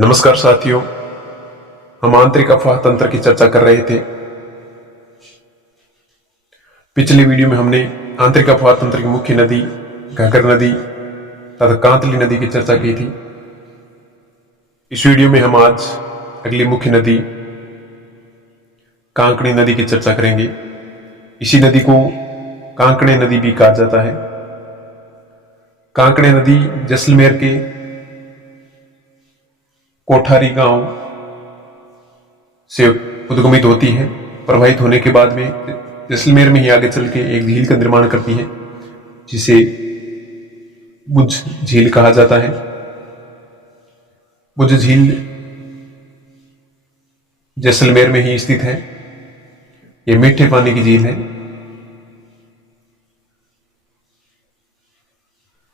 नमस्कार साथियों, हम आंतरिक अफवाह तंत्र की चर्चा कर रहे थे। पिछली वीडियो में हमने आंतरिक अफवाह तंत्र की मुख्य नदी घग्गर नदी तथा कांतली नदी की चर्चा की थी। इस वीडियो में हम आज अगली मुख्य नदी कांकणी नदी की चर्चा करेंगे। इसी नदी को कांकणे नदी भी कहा जाता है। कांकणे नदी जैसलमेर के कोठारी गांव से उद्गमित होती है। प्रवाहित होने के बाद में जैसलमेर में ही आगे चल के एक झील का निर्माण करती है, जिसे बुझ झील कहा जाता है। बुझ झील जैसलमेर में ही स्थित है। यह मीठे पानी की झील है।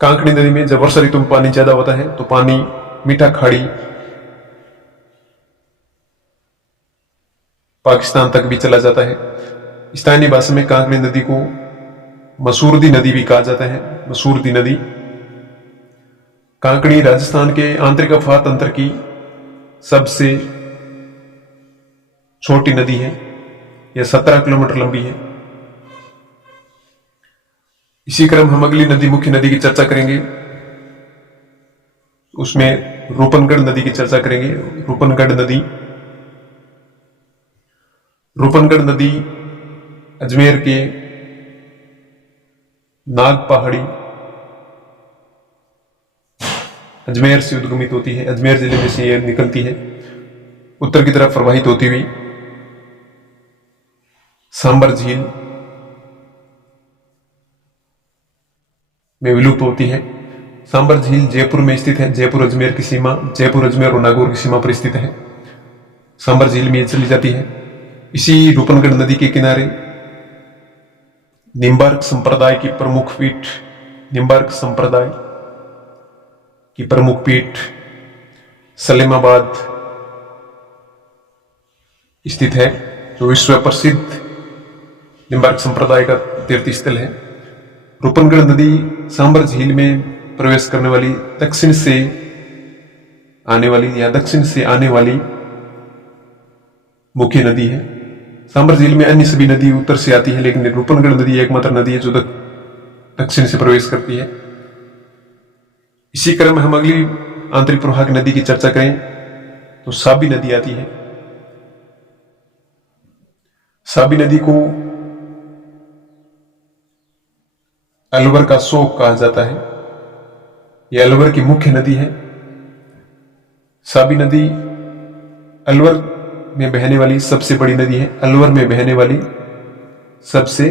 कांकणी नदी में जब वर्षा ऋतु में पानी ज्यादा होता है तो पानी मीठा खाड़ी पाकिस्तान तक भी चला जाता है। स्थानीय भाषा में कांकणी नदी को मसूरदी नदी भी कहा जाता है। मसूरदी नदी कांकणी राजस्थान के आंतरिक अफवाह तंत्र की सबसे छोटी नदी है। यह 17 किलोमीटर लंबी है। इसी क्रम हम अगली नदी मुख्य नदी की चर्चा करेंगे। उसमें रूपनगढ़ नदी की चर्चा करेंगे। रूपनगढ़ नदी अजमेर के नाग पहाड़ी अजमेर से उद्गमित होती है। अजमेर जिले में से यह निकलती है। उत्तर की तरफ प्रवाहित होती हुई सांबर झील में विलुप्त होती है। सांबर झील जयपुर में स्थित है। जयपुर अजमेर और नागौर की सीमा पर स्थित है। सांबर झील में यह चली जाती है। इसी रूपनगढ़ नदी के किनारे निम्बार्क संप्रदाय की प्रमुख पीठ सलेमाबाद स्थित है, जो विश्व प्रसिद्ध निम्बार्क संप्रदाय का तीर्थ स्थल है। रूपनगढ़ नदी सांबर झील में प्रवेश करने वाली दक्षिण से आने वाली मुख्य नदी है। सांबर झील में अन्य सभी नदी उत्तर से आती है, लेकिन रूपनगढ़ नदी एकमात्र नदी है जो दक्षिण से प्रवेश करती है। इसी क्रम में हम अगली आंतरिक प्रवाह की नदी की चर्चा करें तो साबी नदी आती है। साबी नदी को अलवर का शोक कहा जाता है। यह अलवर की मुख्य नदी है। साबी नदी अलवर में बहने वाली सबसे बड़ी नदी है। अलवर में बहने वाली सबसे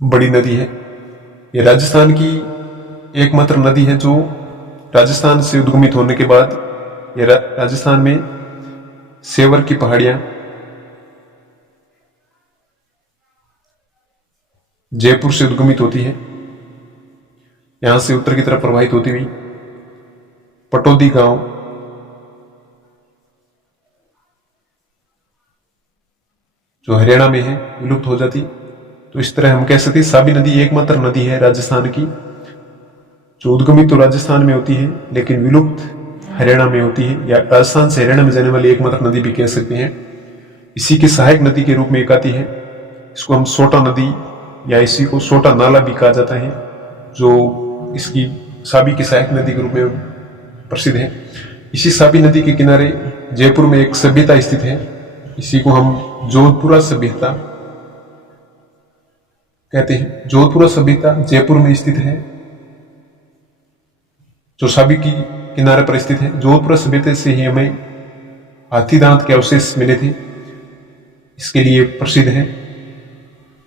बड़ी नदी है। यह राजस्थान की एकमात्र नदी है जो राजस्थान से उद्गमित होने के बाद यह राजस्थान में सेवर की पहाड़ियां जयपुर से उद्गमित होती है। यहां से उत्तर की तरफ प्रवाहित होती हुई पटौदी गांव जो हरियाणा में है विलुप्त हो जाती। तो इस तरह हम कह सकते हैं साबी नदी एकमात्र नदी है राजस्थान की जो उद्गमित तो राजस्थान में होती है लेकिन विलुप्त हरियाणा में होती है, या राजस्थान से हरियाणा में जाने वाली एकमात्र नदी भी कह सकते हैं। इसी की सहायक नदी के रूप में एक आती है। इसको हम सोटा नदी या इसी को सोटा नाला भी कहा जाता है, जो इसकी साबी की सहायक नदी के रूप में प्रसिद्ध है। इसी साबी नदी के किनारे जयपुर में एक सभ्यता स्थित है। इसी को हम जोधपुरा सभ्यता कहते हैं। जोधपुरा सभ्यता जयपुर में स्थित है, जो साबी की किनारे पर स्थित है। जोधपुरा सभ्यता से ही हमें हाथी दांत के अवशेष मिले थे, इसके लिए प्रसिद्ध है।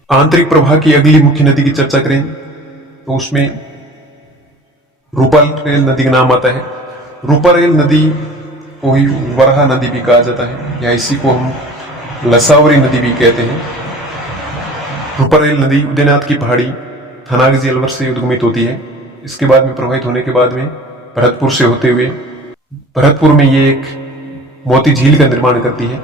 आंतरिक प्रवाह की अगली मुख्य नदी की चर्चा करें तो उसमें रूपारेल नदी का नाम आता है। रूपारेल नदी को ही वराहा नदी भी कहा जाता है, या इसी को हम लसावरी नदी भी कहते हैं। रूपारेल नदी उदयनाथ की पहाड़ी थनागजी अलवर से उद्गमित होती है। इसके बाद में प्रवाहित होने के बाद में भरतपुर से होते हुए भरतपुर में ये एक मोती झील का निर्माण करती है।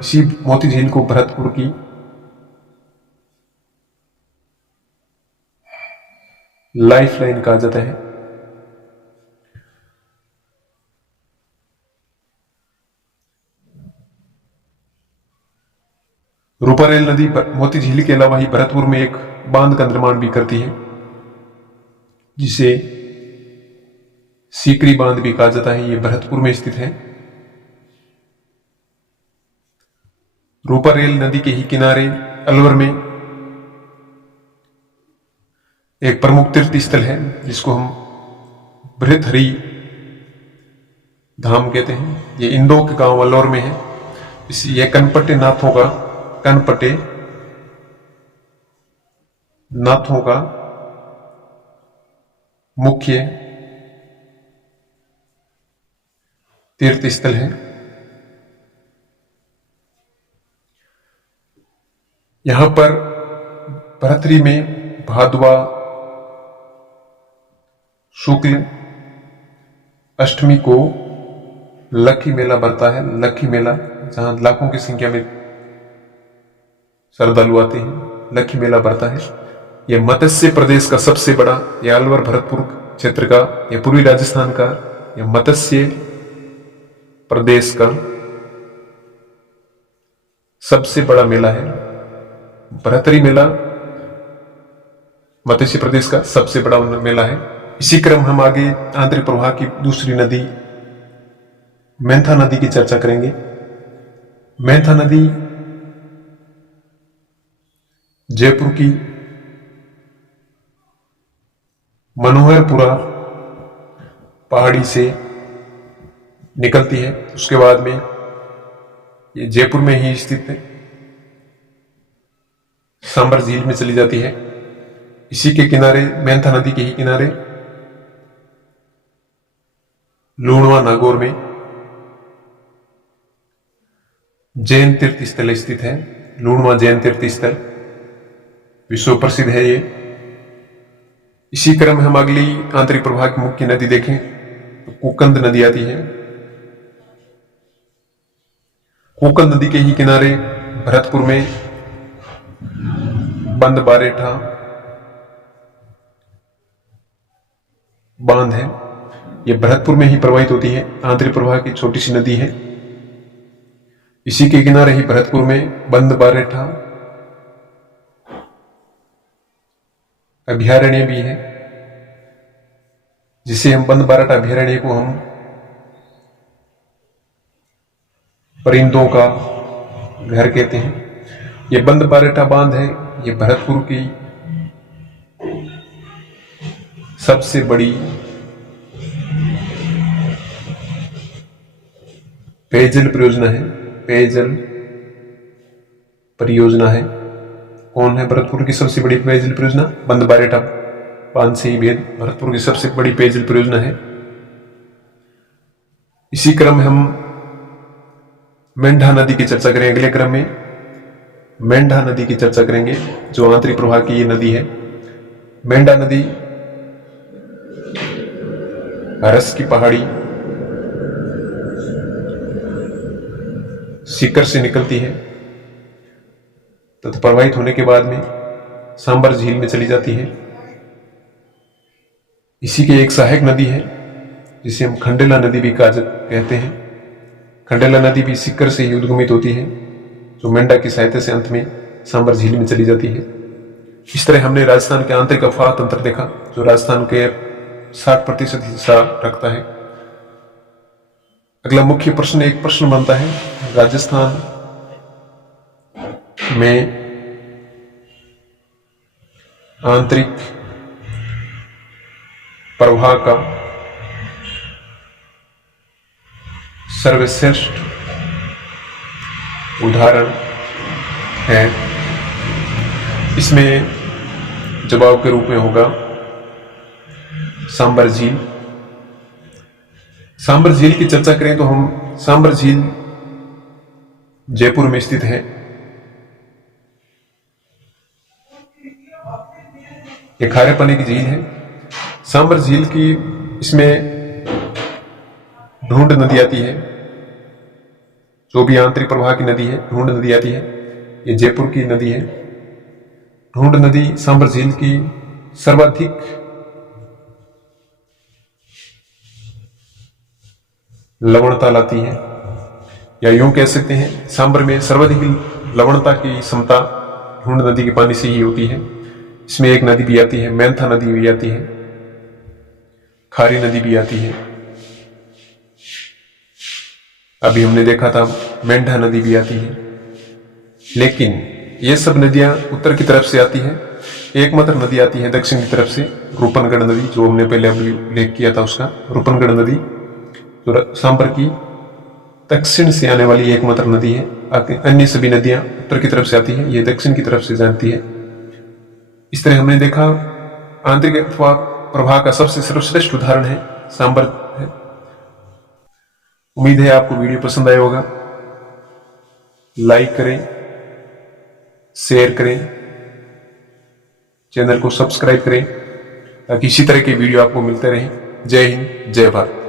इसी मोती झील को भरतपुर की लाइफ लाइन कहा जाता है। रूपारेल नदी मोती झील के अलावा ही भरतपुर में एक बांध का निर्माण भी करती है, जिसे सीकरी बांध भी कहा जाता है। ये भरतपुर में स्थित है। रूपारेल नदी के ही किनारे अलवर में एक प्रमुख तीर्थ स्थल है, जिसको हम बृहदहरि धाम कहते हैं। ये इंदो के गांव अलवर में है। ये कनपटे नाथों का मुख्य तीर्थ स्थल है। यहां पर भरतरी में भादवा शुक्ल अष्टमी को लक्खी मेला बढ़ता है। लक्खी मेला, जहां लाखों की संख्या में श्रद्धालु आते हैं, लक्खी मेला बढ़ता है। यह मत्स्य प्रदेश का सबसे बड़ा, यह अलवर भरतपुर क्षेत्र का, यह पूर्वी राजस्थान का, यह मत्स्य प्रदेश का सबसे बड़ा मेला है। भरतरी मेला मत्स्य प्रदेश का सबसे बड़ा मेला है। इसी क्रम हम आगे आंतरिक प्रवाह की दूसरी नदी मेंथा नदी की चर्चा करेंगे। मेंथा नदी जयपुर की मनोहरपुरा पहाड़ी से निकलती है। उसके बाद में ये जयपुर में ही स्थित है, सांबर झील में चली जाती है। इसी के किनारे, मेंथा नदी के ही किनारे लूणवा नागौर में जैन तीर्थ स्थल स्थित है। लूणवा जैन तीर्थ स्थल विश्व प्रसिद्ध है ये। इसी क्रम में हम अगली आंतरिक प्रवाह की मुख्य नदी देखें तो कोकंद नदी आती है। कोकंद नदी के ही किनारे भरतपुर में बंद बारेठा बांध है। यह भरतपुर में ही प्रवाहित होती है, आंतरिक प्रवाह की छोटी सी नदी है। इसी के किनारे ही भरतपुर में बंद बारेठा अभयारण्य भी है, जिसे हम बंद बारेठा अभयारण्य को हम परिंदों का घर कहते हैं। यह बंद बारेठा बांध है। यह भरतपुर की सबसे बड़ी पेयजल परियोजना है। पेयजल परियोजना है। कौन है भरतपुर की सबसे बड़ी पेयजल परियोजना? बंद बारेठा बांध से ही भेद भरतपुर की सबसे बड़ी पेयजल परियोजना है। इसी क्रम में हम मेंढा नदी की चर्चा करें। अगले क्रम में मेंढा नदी की चर्चा करेंगे, जो आंतरिक प्रवाह की ये नदी है। मेंढा नदी हरस की पहाड़ी सीकर से निकलती है तथा प्रवाहित होने के बाद में सांबर झील में चली जाती है। इसी के एक सहायक नदी है, जिसे हम खंडेला नदी भी कहते हैं। खंडेला नदी भी सीकर से ही उद्गमित होती है, जो मेंढा की सहायता से अंत में सांबर झील में चली जाती है। इस तरह हमने राजस्थान के आंतरिक अफवाह तंत्र देखा, जो राजस्थान के 60% हिस्सा रखता है। अगला मुख्य प्रश्न, एक प्रश्न बनता है, राजस्थान में आंतरिक प्रवाह का सर्वश्रेष्ठ उदाहरण है। इसमें जवाब के रूप में होगा सांबर झील। सांबर झील की चर्चा करें तो हम सांबर झील जयपुर में स्थित है। यह खारे पानी की झील है। सांबर झील की इसमें ढूंढ नदी आती है, जो भी आंतरिक प्रवाह की नदी है। ढूंढ नदी आती है, यह जयपुर की नदी है। ढूंढ नदी सांबर झील की सर्वाधिक लवणता लाती है, या यूं कह सकते हैं सांबर में सर्वाधिक लवणता की क्षमता ढूंढ नदी के पानी से ही होती है। इसमें एक नदी भी आती है, मेंथा नदी भी आती है, खारी नदी भी आती है। अभी हमने देखा था मेंढा नदी भी आती है। लेकिन ये सब नदियां उत्तर की तरफ से आती है। एकमात्र नदी आती है दक्षिण की तरफ से, रूपनगढ़ नदी, जो हमने पहले अभी उल्लेख किया था उसका। रूपनगढ़ नदी जो सांबर की दक्षिण से आने वाली एकमात्र नदी है। अन्य सभी नदियां उत्तर की तरफ से आती है, ये दक्षिण की तरफ से जाती है। इस तरह हमने देखा आंतरिक अथवा प्रवाह का सबसे सर्वश्रेष्ठ उदाहरण है सांबर है। उम्मीद है आपको वीडियो पसंद आया होगा। लाइक करें, शेयर करें, चैनल को सब्सक्राइब करें ताकि इसी तरह के वीडियो आपको मिलते रहें। जय हिंद, जय भारत।